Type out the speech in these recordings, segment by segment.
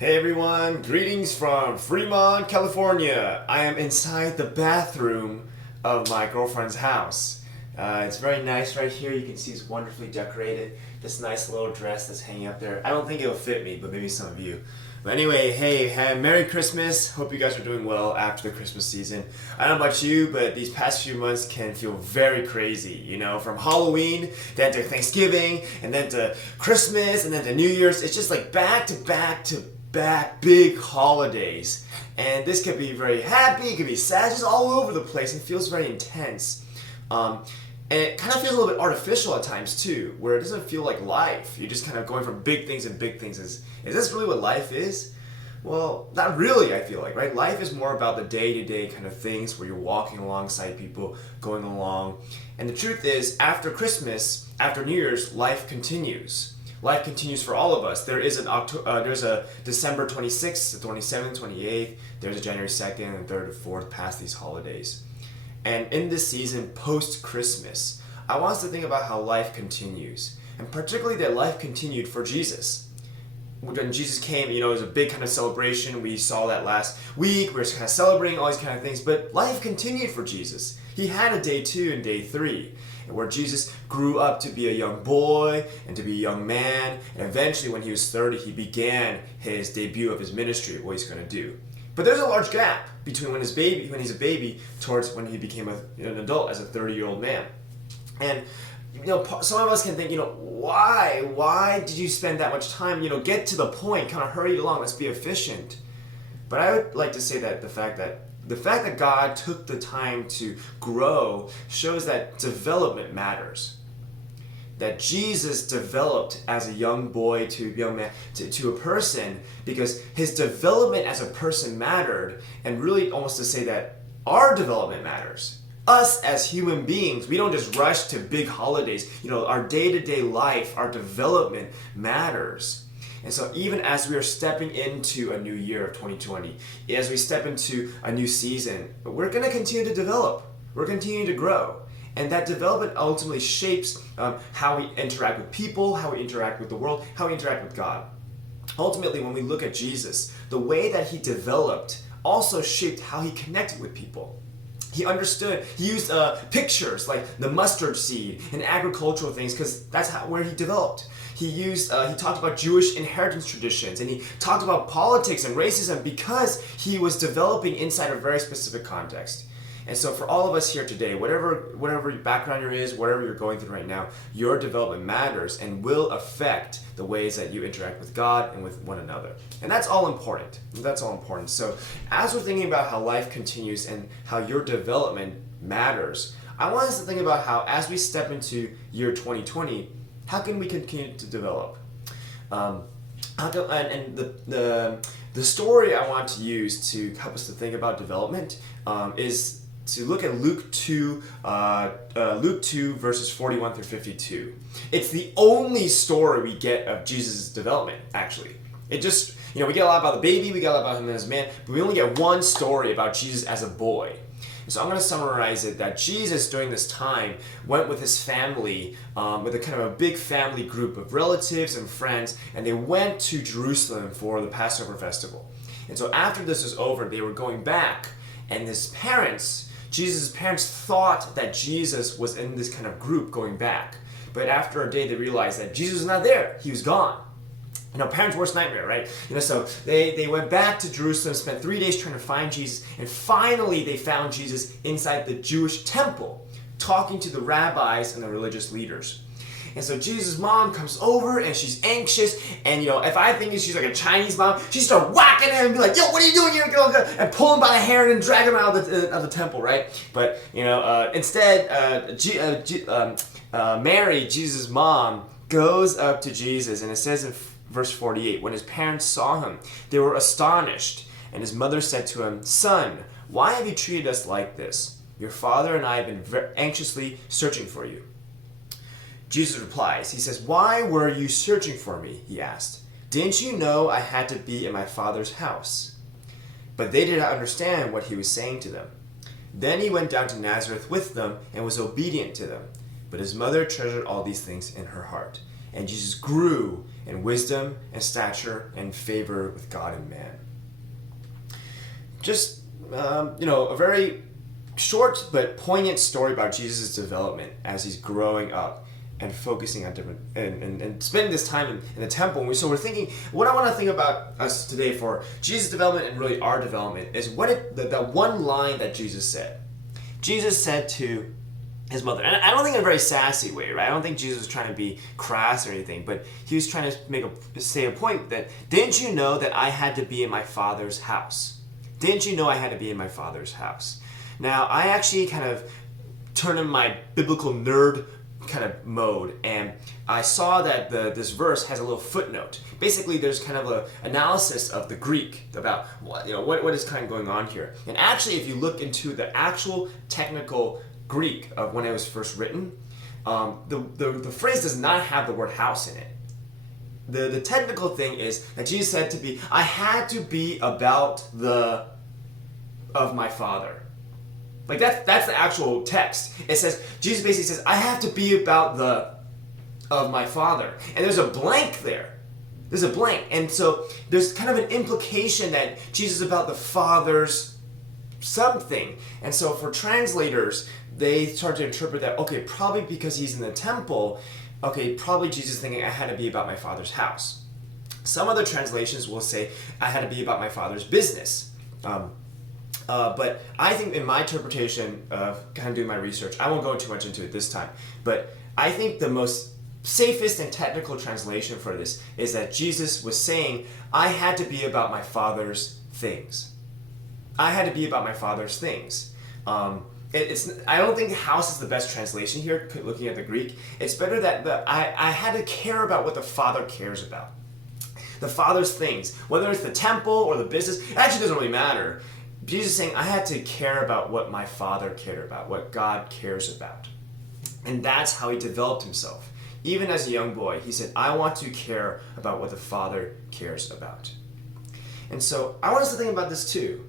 Hey everyone, greetings from Fremont, California. I am inside the bathroom of my girlfriend's house. It's very nice right here. You can see it's wonderfully decorated. This nice little dress that's hanging up there. I don't think it'll fit me, but maybe some of you. But anyway, hey, Merry Christmas. Hope you guys are doing well after the Christmas season. I don't know about you, but these past few months can feel very crazy. You know, from Halloween, then to Thanksgiving, and then to Christmas, and then to New Year's. It's just like back to back to back big holidays, and this could be very happy, it could be sad, just all over the place. It feels very intense, and it kind of feels a little bit artificial at times too, where it doesn't feel like life. You're just kind of going from big things and big things. Is this really what life is? Well, not really, I feel like, right? Life is more about the day-to-day kind of things where you're walking alongside people, going along. And the truth is, after Christmas, after New Year's, life continues. Life continues for all of us. There's a December 26th, the 27th, 28th. There's a January 2nd and 3rd and 4th past these holidays. And in this season, post-Christmas, I want us to think about how life continues. And particularly that life continued for Jesus. When Jesus came, you know, it was a big kind of celebration. We saw that last week. We were kind of celebrating all these kind of things. But life continued for Jesus. He had a day 2 and day 3. Where Jesus grew up to be a young boy and to be a young man, and eventually when he was 30, he began his debut of his ministry, what he's going to do. But there's a large gap between when he's a baby, towards when he became an adult as a 30-year-old man. And you know, some of us can think, you know, why did you spend that much time? You know, get to the point, kind of hurry along, let's be efficient. But I would like to say that the fact that God took the time to grow shows that development matters. That Jesus developed as a young boy to a young man to a person, because his development as a person mattered, and really almost to say that our development matters. Us as human beings, we don't just rush to big holidays. You know, our day-to-day life, our development matters. And so even as we are stepping into a new year of 2020, as we step into a new season, we're going to continue to develop. We're continuing to grow. And that development ultimately shapes how we interact with people, how we interact with the world, how we interact with God. Ultimately, when we look at Jesus, the way that he developed also shaped how he connected with people. He understood. He used pictures like the mustard seed and agricultural things, because that's where he developed. He talked about Jewish inheritance traditions, and he talked about politics and racism because he was developing inside a very specific context. And so for all of us here today, whatever your background is, whatever you're going through right now, your development matters and will affect the ways that you interact with God and with one another. And that's all important. That's all important. So as we're thinking about how life continues and how your development matters, I want us to think about how, as we step into year 2020, how can we continue to develop? The story I want to use to help us to think about development is to look at Luke 2 verses 41 through 52. It's the only story we get of Jesus' development, actually. It just, you know, we get a lot about the baby, we get a lot about him as a man, but we only get one story about Jesus as a boy. So I'm going to summarize it that Jesus during this time went with his family, with a kind of a big family group of relatives and friends, and they went to Jerusalem for the Passover festival. And so after this was over, they were going back, and Jesus' parents thought that Jesus was in this kind of group going back. But after a day, they realized that Jesus was not there. He was gone. You know, parents' worst nightmare, right? You know, so they went back to Jerusalem, spent 3 days trying to find Jesus, and finally they found Jesus inside the Jewish temple, talking to the rabbis and the religious leaders. And so Jesus' mom comes over and she's anxious, and you know, if I think she's like a Chinese mom, she starts whacking him and be like, "Yo, what are you doing here?" And pull him by the hair and drag him out of the temple, right? But you know, instead, Mary, Jesus' mom, goes up to Jesus, and it says in Verse 48, when his parents saw him, they were astonished. And his mother said to him, "Son, why have you treated us like this? Your father and I have been anxiously searching for you." Jesus replies, he says, "Why were you searching for me?" he asked. "Didn't you know I had to be in my father's house?" But they did not understand what he was saying to them. Then he went down to Nazareth with them and was obedient to them. But his mother treasured all these things in her heart. and Jesus grew in wisdom and stature and favor with God and man. Just, a very short but poignant story about Jesus' development as he's growing up and focusing on different, and spending this time in the temple. So we're thinking, what I want to think about us today for Jesus' development and really our development is that one line that Jesus said. Jesus said to his mother, and I don't think in a very sassy way, right? I don't think Jesus was trying to be crass or anything, but he was trying to say a point that, didn't you know that I had to be in my Father's house? Didn't you know I had to be in my Father's house? Now, I actually kind of turned in my biblical nerd kind of mode, and I saw that this verse has a little footnote. Basically, there's kind of an analysis of the Greek about what is kind of going on here. And actually, if you look into the actual technical Greek of when it was first written, the phrase does not have the word house in it. The technical thing is that Jesus said I had to be about of my Father. Like that's the actual text. It says, Jesus basically says, I have to be about of my Father. And there's a blank there. There's a blank. And so there's kind of an implication that Jesus is about the Father's something. And so for translators, they start to interpret that, okay, probably because he's in the temple, okay, probably Jesus is thinking I had to be about my Father's house. Some other translations will say I had to be about my Father's business. But I think in my interpretation of kind of doing my research, I won't go too much into it this time, but I think the most safest and technical translation for this is that Jesus was saying, I had to be about my Father's things. I had to be about my Father's things. I don't think house is the best translation here, looking at the Greek. It's better that I had to care about what the Father cares about. The Father's things, whether it's the temple or the business, it actually doesn't really matter. Jesus is saying, I had to care about what my Father cared about, what God cares about. And that's how he developed himself. Even as a young boy, he said, I want to care about what the Father cares about. And so I want us to think about this too.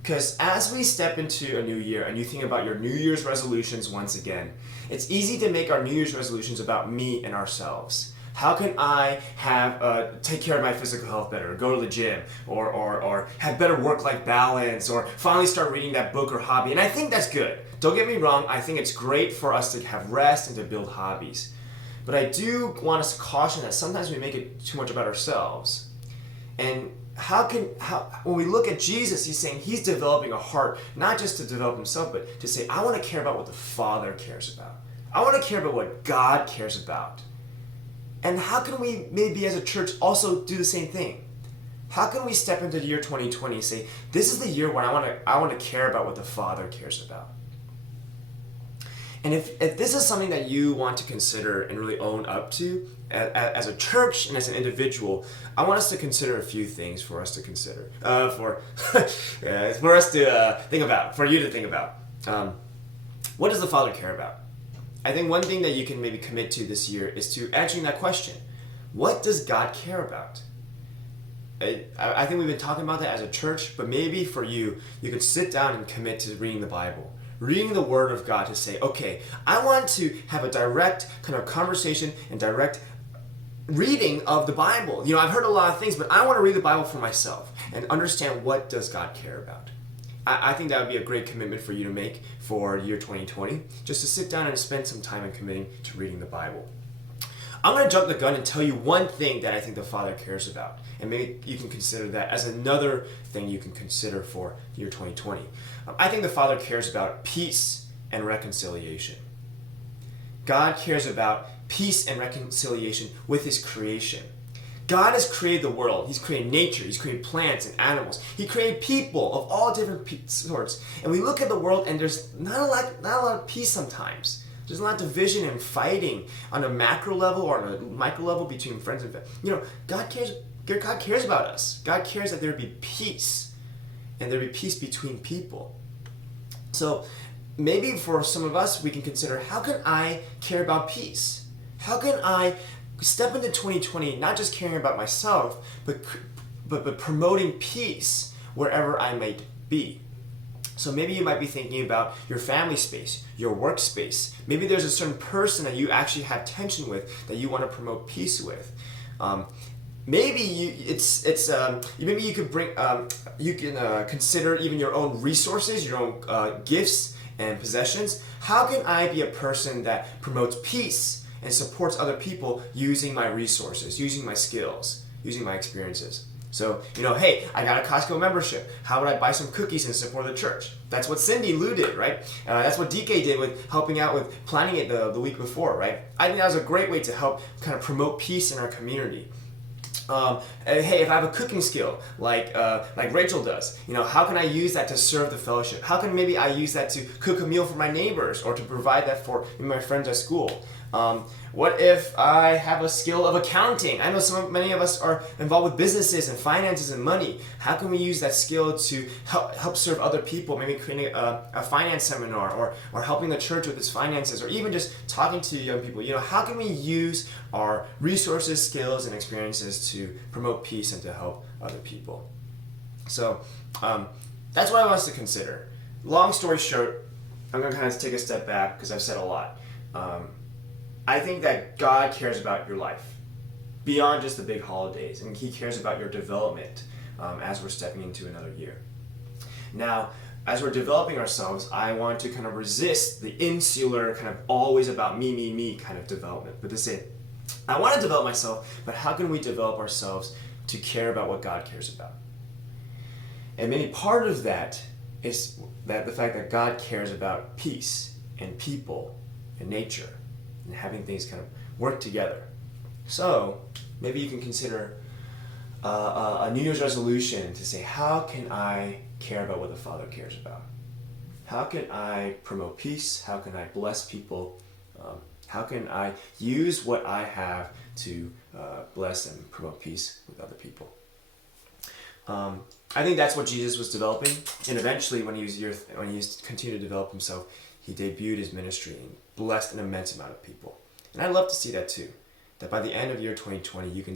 Because as we step into a new year and you think about your New Year's resolutions once again, it's easy to make our New Year's resolutions about me and ourselves. How can I take care of my physical health better, go to the gym, or have better work-life balance, or finally start reading that book or hobby? And I think that's good. Don't get me wrong, I think it's great for us to have rest and to build hobbies. But I do want us to caution that sometimes we make it too much about ourselves. And when we look at Jesus, he's saying he's developing a heart, not just to develop himself, but to say, I want to care about what the Father cares about. I want to care about what God cares about. And how can we maybe as a church also do the same thing? How can we step into the year 2020 and say, this is the year when I want to care about what the Father cares about? And if this is something that you want to consider and really own up to as a church and as an individual, I want us to consider a few things for us to consider, for us to think about, for you to think about. What does the Father care about? I think one thing that you can maybe commit to this year is to answering that question. What does God care about? I think we've been talking about that as a church, but maybe for you could sit down and commit to reading the Bible. Reading the Word of God to say, okay, I want to have a direct kind of conversation and direct reading of the Bible. I've heard a lot of things, but I want to read the Bible for myself and understand what does God care about. I think that would be a great commitment for you to make for year 2020, just to sit down and spend some time in committing to reading the Bible. I'm going to jump the gun and tell you one thing that I think the Father cares about, and maybe you can consider that as another thing you can consider for year 2020. I think the Father cares about peace and reconciliation. God cares about peace and reconciliation with his creation. God has created the world. He's created nature. He's created plants and animals. He created people of all different sorts. And we look at the world and there's not a lot of peace sometimes. There's a lot of division and fighting on a macro level or on a micro level between friends and family. God cares about us. God cares that there be peace and there be peace between people. So maybe for some of us, we can consider, how can I care about peace? How can I step into 2020 not just caring about myself, but promoting peace wherever I might be? So maybe you might be thinking about your family space, your workspace. Maybe there's a certain person that you actually have tension with that you want to promote peace with. Maybe maybe you could consider even your own resources, your own gifts and possessions. How can I be a person that promotes peace and supports other people using my resources, using my skills, using my experiences? So, hey, I got a Costco membership. How would I buy some cookies and support the church? That's what Cindy Lou did, right? That's what DK did with helping out with planning it the week before, right? I think that was a great way to help kind of promote peace in our community. Hey, if I have a cooking skill like Rachel does, how can I use that to serve the fellowship? How can maybe I use that to cook a meal for my neighbors or to provide that for my friends at school? What if I have a skill of accounting? I know many of us are involved with businesses and finances and money. How can we use that skill to help serve other people? Maybe creating a finance seminar or helping the church with its finances, or even just talking to young people. How can we use our resources, skills, and experiences to promote peace and to help other people? So that's what I want us to consider. Long story short, I'm going to kind of take a step back because I've said a lot. I think that God cares about your life beyond just the big holidays, and He cares about your development as we're stepping into another year. Now, as we're developing ourselves, I want to kind of resist the insular, kind of always about me kind of development, but to say, I want to develop myself, but how can we develop ourselves to care about what God cares about? And maybe part of that is that the fact that God cares about peace and people and nature, and having things kind of work together. So maybe you can consider a New Year's resolution to say, how can I care about what the Father cares about? How can I promote peace? How can I bless people? How can I use what I have to bless and promote peace with other people? I think that's what Jesus was developing, and eventually when he continued to develop himself, he debuted his ministry and blessed an immense amount of people. And I'd love to see that too. That by the end of year 2020, you can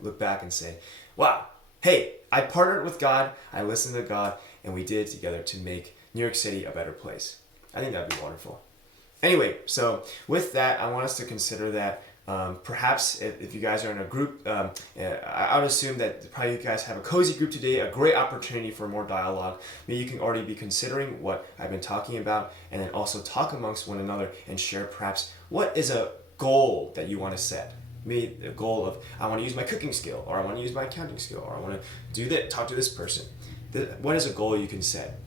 look back and say, wow, hey, I partnered with God, I listened to God, and we did it together to make New York City a better place. I think that'd be wonderful. Anyway, so with that, I want us to consider that perhaps if you guys are in a group, I would assume that probably you guys have a cozy group today, a great opportunity for more dialogue. Maybe you can already be considering what I've been talking about, and then also talk amongst one another and share perhaps what is a goal that you want to set. Maybe the goal of, I want to use my cooking skill, or I want to use my accounting skill, or I want to do that, talk to this person. What is a goal you can set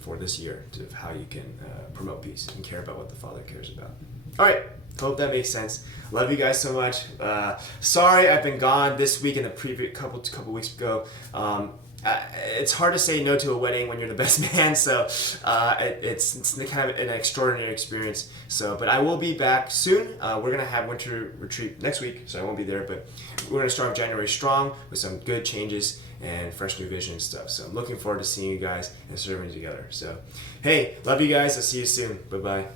for this year of how you can promote peace and care about what the Father cares about? All right. Hope that makes sense. Love you guys so much. Sorry I've been gone this week and the previous couple weeks ago. It's hard to say no to a wedding when you're the best man, so it's kind of an extraordinary experience. But I will be back soon. We're gonna have winter retreat next week, so I won't be there. But we're gonna start January strong with some good changes and fresh new vision and stuff. So I'm looking forward to seeing you guys and serving together. So hey, love you guys. I'll see you soon. Bye bye.